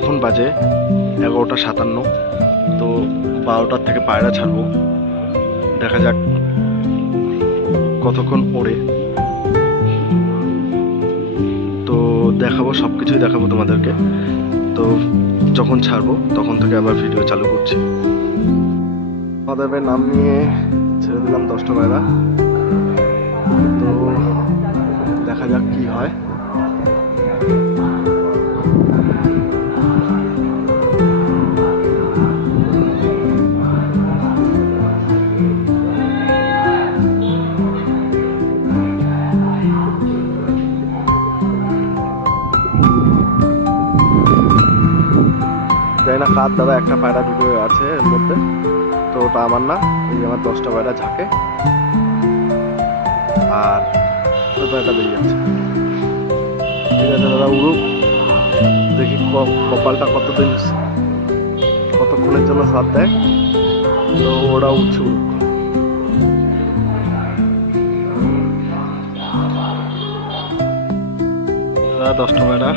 এখন বাজে 11:57। তো 12টার থেকে পায়রা ছাড়বো, দেখা যাক কতক্ষণ ওড়ে। তো দেখাবো, সব কিছুই দেখাবো তোমাদেরকে। তো যখন ছাড়বো তখন থেকে আবার ভিডিও চালু করছি। আমাদের নাম নিয়ে ছেড়ে দিলাম 10টা পায়রা। তো দেখা যাক কি হয়। জানি না কার দাদা একটা পায়রা ঢুকে আছে এর মধ্যে, তো ওটা আমার না, এই আমার 10টা পায়রা ঝাঁকে আর ওই পায়রাটা বেরিয়ে যাচ্ছে। ঠিক আছে দাদা, উড়ুক, দেখি কপালটা কতক্ষণের জন্য সাথ দেয়। তো ওরা উঠছে, উড়ুক। দাদা 10টা পায়রা,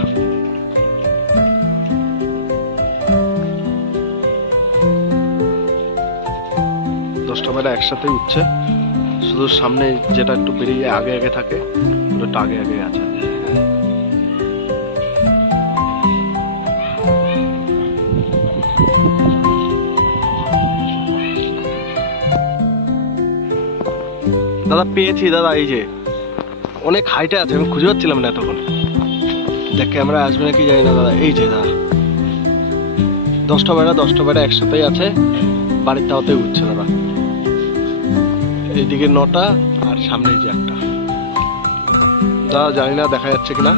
একসাথে উঠছে। শুধু সামনে যেটা একটু বেরিয়ে আগে আগে থাকে ওটা আগে আগে আছে। দাদা পেয়েছি দাদা, এই যে অনেক হাইটে আছে, আমি খুঁজে পাচ্ছিলাম না এতক্ষণ। দেখ ক্যামেরা আসবে নাকি জানি না দাদা। এই যে দাদা 10টা পায়রা একসাথেই আছে, বাড়ির তাওতেই উঠছে দাদা। এইদিকে 9টা আর সামনে যে একটা। দাদা জানি না দেখা যাচ্ছে কিনা,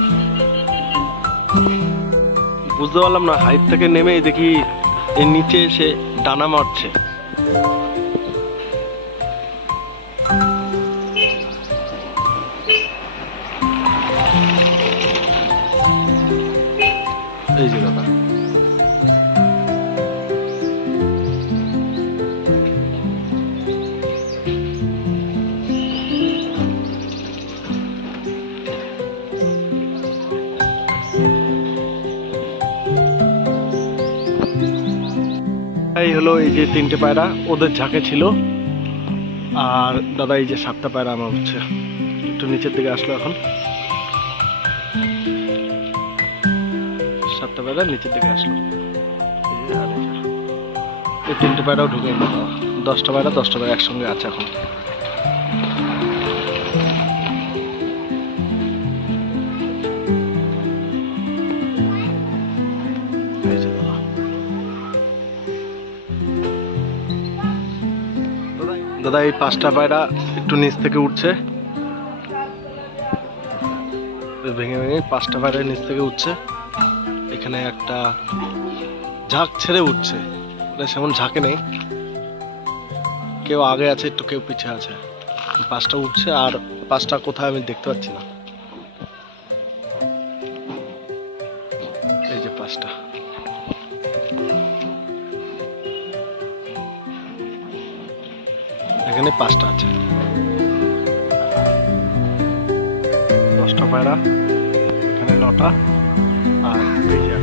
বুঝতে পারলাম না। হাইট থেকে নেমে দেখি এর নিচে এসে ডানা মারছে। এই যে দাদা এই হলো, এই যে 3টে পায়রা ওদের ঝাঁকে ছিল। আর দাদা এই যে 7টা পায়রা আমার উঠছে, একটু নিচের দিকে আসলো এখন। 7টা পায়রা নিচের দিকে আসলো। এই 3টে পায়রাও ঢুকে গেল। 10টা পায়রা একসঙ্গে আছে এখন। দাদা এই 5টা পায়রা একটু নিচ থেকে উঠছে, ভেঙে ভেঙে 5টা পায়রা নিচ থেকে উঠছে। এখানে একটা ঝাঁক ছেড়ে উঠছে, সেমন ঝাঁকে নেই, কেউ আগে আছে একটু, কেউ পিছিয়ে আছে। 5টা উঠছে আর 5টা কোথায় আমি দেখতে পাচ্ছি না। এই যে 5টা, এখানে 5টা আছে। 10টা পায়রা, এখানে 9টা আর এই যে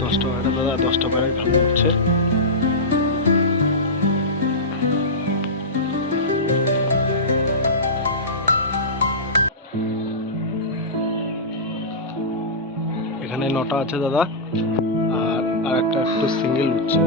10টা পায়রা। দাদা 10টা পায়রাই ভালো উঠছে। এখানে 9টা আছে দাদা, আর একটা একটু সিঙ্গেল উঠছে।